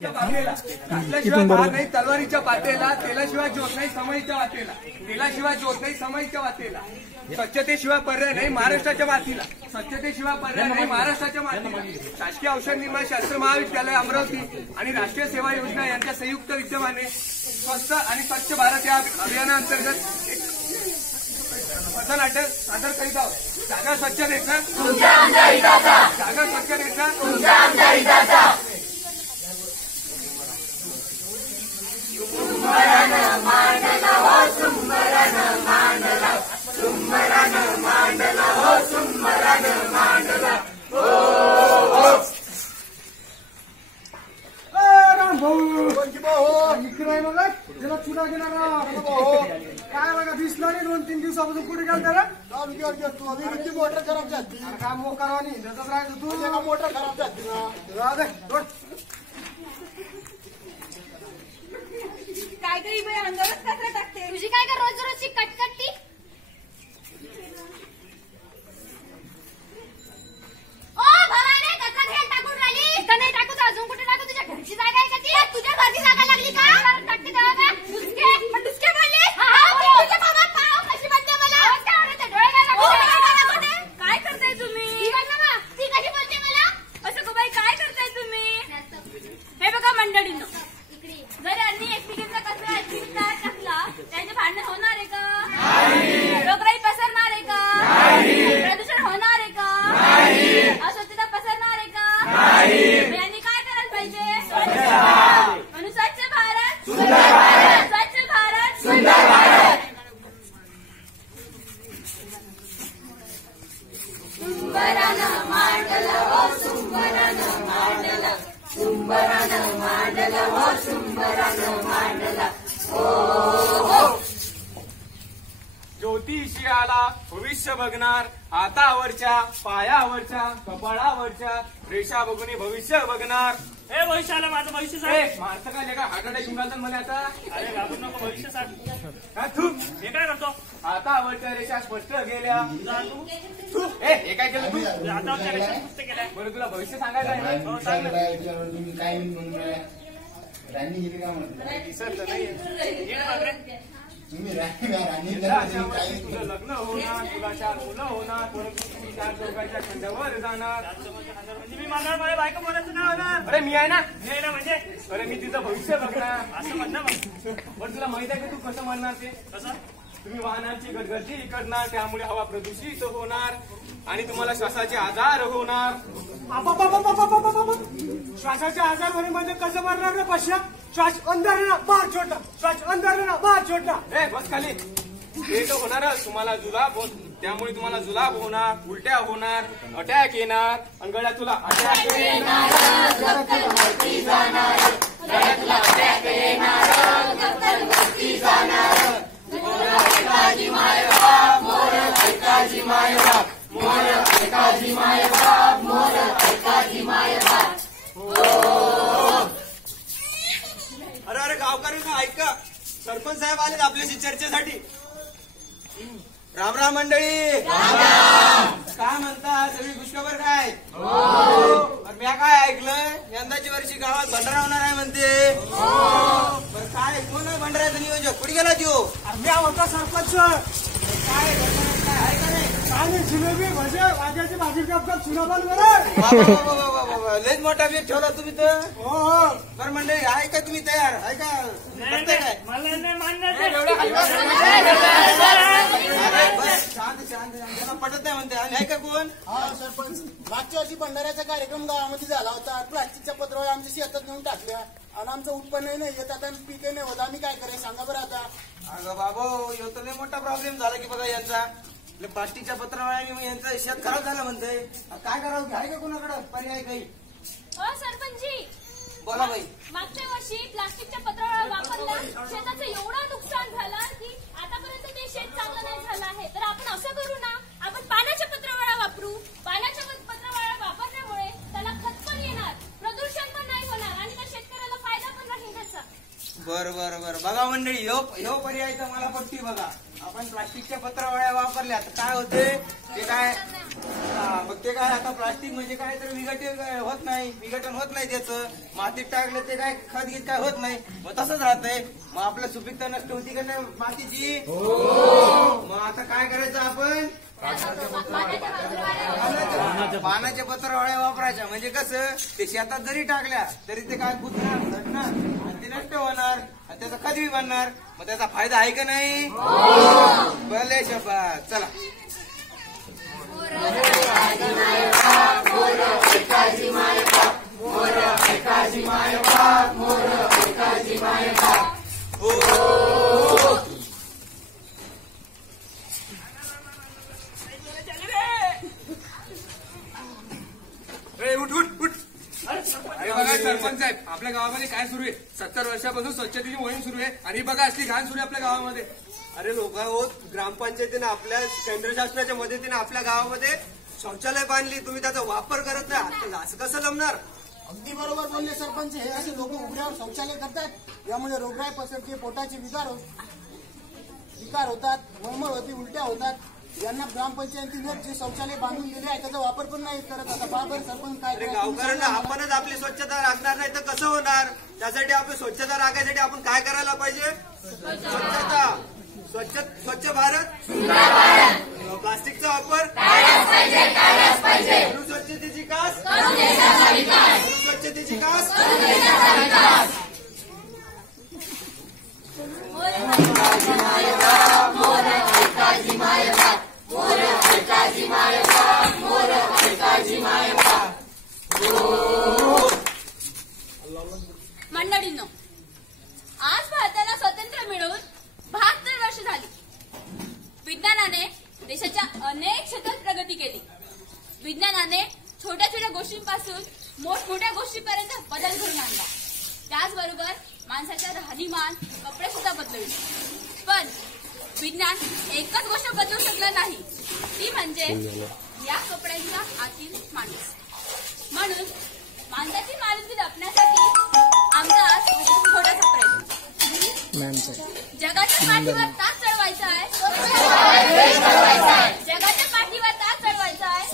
घातल्याशिवाय भार नाही तलवारीच्या पातेला, तेलाशिवाय ज्योत नाही समईच्या वाटेला, तेलाशिवाय ज्योत नाही समईच्या वाटेला, स्वच्छतेशिवाय पर्याय नाही महाराष्ट्राच्या मातीला, स्वच्छतेशिवाय पर्याय नाही महाराष्ट्राच्या मातीला. शासकीय औषध निर्माण शास्त्र महाविद्यालय अमरावती आणि राष्ट्रीय सेवा योजना यांच्या संयुक्त विद्यमाने स्वस्त आणि स्वच्छ भारत या अभियानाअंतर्गत एक पथनाट्य सादर करीत आहोत. जागा स्वच्छतेचा जागा स्वच्छतेचा मांडला हो सुंबरान मांडला, सुंबरान मांडला हो सुंबरान मांडला हो इकडे मग त्याला चुना घेणार काय बघा दिसला नाही 2-3 दिवसापासून कुठे गेला त्याला तू अभिवृत्ती मोटर खराब झाली काम करावा नाही त्याचाच राहायचं तू एका मोटर खराब झाली काय तरी बाई अंगावरच कचरा टाकते तुझी काय का रोज रोजची कटकटी. ओ भवाने कचरा घ्यायला टाकून राहिली इथं नाही टाकू तर अजून कुठे टाकू तुझ्या घरची जागा आहे का ती तुझ्या घरची जागा लागली का टाकते तेव्हा का डुसके बोलले तुझे बाबा पाव कशी बनते मला काय करताय तुम्ही ती कशी बोलते मला असं गो बाई काय करताय तुम्ही. हे बघा मंडळींनो जर यांनी एकमेकींचा कचरा एकमेकींना टाकला त्यांचे भांडण होणार आहे का रोगराई पसरणार आहे का प्रदूषण होणार आहे का अस्वच्छता पसरणार आहे का यांनी काय करायला पाहिजे म्हणून स्वच्छ भारत सुंदर भारत स्वच्छ भारत सुंदर भारत सुंबरानं मांडलं हो सुंबरानं मांडलं सुंबरानं मांडलं हो सुंबरानं मांडलं हो ज्योतिषी आला भविष्य बघणार हातावरच्या पायावरच्या कपाळावरच्या रेषा बघून भविष्य बघणार. हे भविष्य आलं माझं भविष्य सांग. माणसं काय का हार्ट अटॅक घेऊन मला आता अरे घाबरू नको भविष्य सांग. तू हे काय करतो हातावरच्या रेषा स्पष्ट गेल्या तू हे काय केलं तू हातावरच्या रेषा स्पष्ट केल्या बरं तुला भविष्य सांगायचं आहे हो सांग ना. तुम्ही काय राणी गेली का म्हणतो दिसत नाही ये ना बापरे. तुम्ही राणी तुझं लग्न होणार तुला 4 मुलं होणार परंतु तुम्ही 4 चौकाच्या खंडावर जाणार. म्हणजे मी म्हणणार मला बायका बोलायचं नाही होणार. अरे मी आहे ना मी आहे ना म्हणजे अरे मी तिचं भविष्य बघणार असं म्हणणं मग पण तुला माहित आहे की तू कसं म्हणणार ते कसं तुम्ही वाहनांची गदगदी करणार त्यामुळे हवा प्रदूषित होणार आणि तुम्हाला श्वासाचे आजार होणार. श्वासाचे आजार होणे म्हणजे कसं मारणार ना पश्या श्वास अंदर ना बाहेर छोटा श्वास अंदर ना बाहेर छोटा ए बस खाली हे तर होणारच तुम्हाला जुलाब त्यामुळे तुम्हाला जुलाब होणार उलट्या होणार अटॅक येणार आणि गळ्यात तुला अटॅक येणार अरे अरे गावकरी ऐका सरपंच साहेब आलेत आपल्याशी चर्चेसाठी. राम राम मंडळी काय म्हणता सगळी खुशखबर काय मी काय ऐकलं यंदाच्या वर्षी गावात भंडारा होणार आहे म्हणते. बरं काय कोण भंडाऱ्याचं नियोजक कुठे गेला त्यो मी होता सरपंच काय आहे का नाही जिलेबी भजे वाज्याची भाजी करतात सुनाबाल बरं लयच मोठा वेग ठेवला तुम्ही तर. हो बरं मंडळी आहे का तुम्ही तयार आहे का काय मला नाही मानणार शांत शांत त्याला पटत नाही म्हणते आणि आहे का कोण सरपंच मागच्या वर्षी भंडाऱ्याचा कार्यक्रम गावामध्ये झाला होता. प्लास्टिकच्या पत्रावळ्या आमच्या शेतात नेऊन टाकल्या आणि आमचं उत्पन्नही नाही येत आता पीकही नाही होत आम्ही काय करायचं सांगा बरं आता. अगं बाबो यो तर लय मोठा प्रॉब्लेम झाला की बघा यांचा प्लास्टिकच्या पत्रावळ्याने यांचा शेत खराब झाला म्हणतंय. काय करावं आहे का कोणाकडं पर्याय काही सरपंचजी बोला बाई. मागच्या वर्षी प्लास्टिकच्या पत्रावळ्या वापरल्या शेताचं एवढं नुकसान झालं की आतापर्यंत ते शेत चांगलं नाही झालं आहे. तर आपण असं करू ना आपण पाण्याच्या पत्रावळ्या वापरू. पाण्याच्या पत्रावळ्या वापरल्यामुळे त्याला खत पण येणार प्रदूषण पण नाही होणार आणि त्या शेतकऱ्याला फायदा पण राहील त्याचा. बरं बरं बरं बघा मंडळी ह्यो पर्याय तर मला पटती बघा. आपण प्लास्टिकच्या पत्रावळ्या वापरल्या तर काय होते ते काय मग ते काय आता प्लास्टिक म्हणजे काय तर विघटन होत नाही त्याचं. मातीत टाकलं ते काय खत गीत काय होत नाही, मग तसंच राहतंय. मग आपल्या सुपीकता नष्ट होती का नाही मातीची? मग आता काय करायचं आपण? पानाच्या पत्रावळ्या वापरायच्या. म्हणजे कसं ते शेतात जरी टाकल्या तरी ते काय कुजणार ना, आणि ते नष्ट होणार आणि त्याचा खत बी बनणार. मग त्याचा फायदा आहे का नाही? भले शपथ. चला उठ उठ उठ. अरे बघा सरपंच साहेब, आपल्या गावामध्ये काय सुरू आहे? 70 वर्षापासून स्वच्छतेची मोहीम सुरू आहे आणि बघा असली घाण सुरू आहे आपल्या गावामध्ये. अरे लोक हो, ग्रामपंचायतीने आपल्या केंद्र शासनाच्या मदतीने आपल्या गावामध्ये शौचालय बांधली, तुम्ही त्याचा वापर करत नाही. असं कसं जमणार? अगदी बरोबर बोलले सरपंच. हे असे लोक उघड्यावर शौचालय करतात, यामुळे रोगराई पसरते, पोटाचे विकार होतात, मळमळ होती, उलट्या होतात. यांना ग्रामपंचायतीने जे शौचालय बांधून दिले आहे त्याचा वापर पण नाही करत. आता बाबर सरपंच काय अरे करायचं? गावकऱ्यांना आपणच आपली स्वच्छता राखणार नाही तर कसं होणार? त्यासाठी आपली स्वच्छता राखायसाठी आपण काय करायला पाहिजे? स्वच्छता. स्वच्छ भारत, प्लास्टिकचा वापर, स्वच्छतेची कास, स्वच्छतेची कास. मंडळींनो, आज भारताला स्वातंत्र्य मिळून 72 वर्ष झाली. विज्ञानाने देशाच्या अनेक क्षेत्रात प्रगती केली. विज्ञानाने छोट्या छोट्या गोष्टींपासून मोठमोठ्या गोष्टीपर्यंत बदल घडवून आणला. त्याचबरोबर माणसाच्या राहणीमान, कपडे सुद्धा बदलवले. पण विज्ञान एकच गोष्ट बदलू शकलं नाही, ती म्हणजे या कपड्यांचा आतील माणूस. म्हणून माणसाची माणुसकी जपण्यासाठी आमचा आज छोटासा प्रयत्न. जगाच्या पाठीवर तास चढवायचा आहे, जगाच्या पाठीवर तास चढवायचा आहे.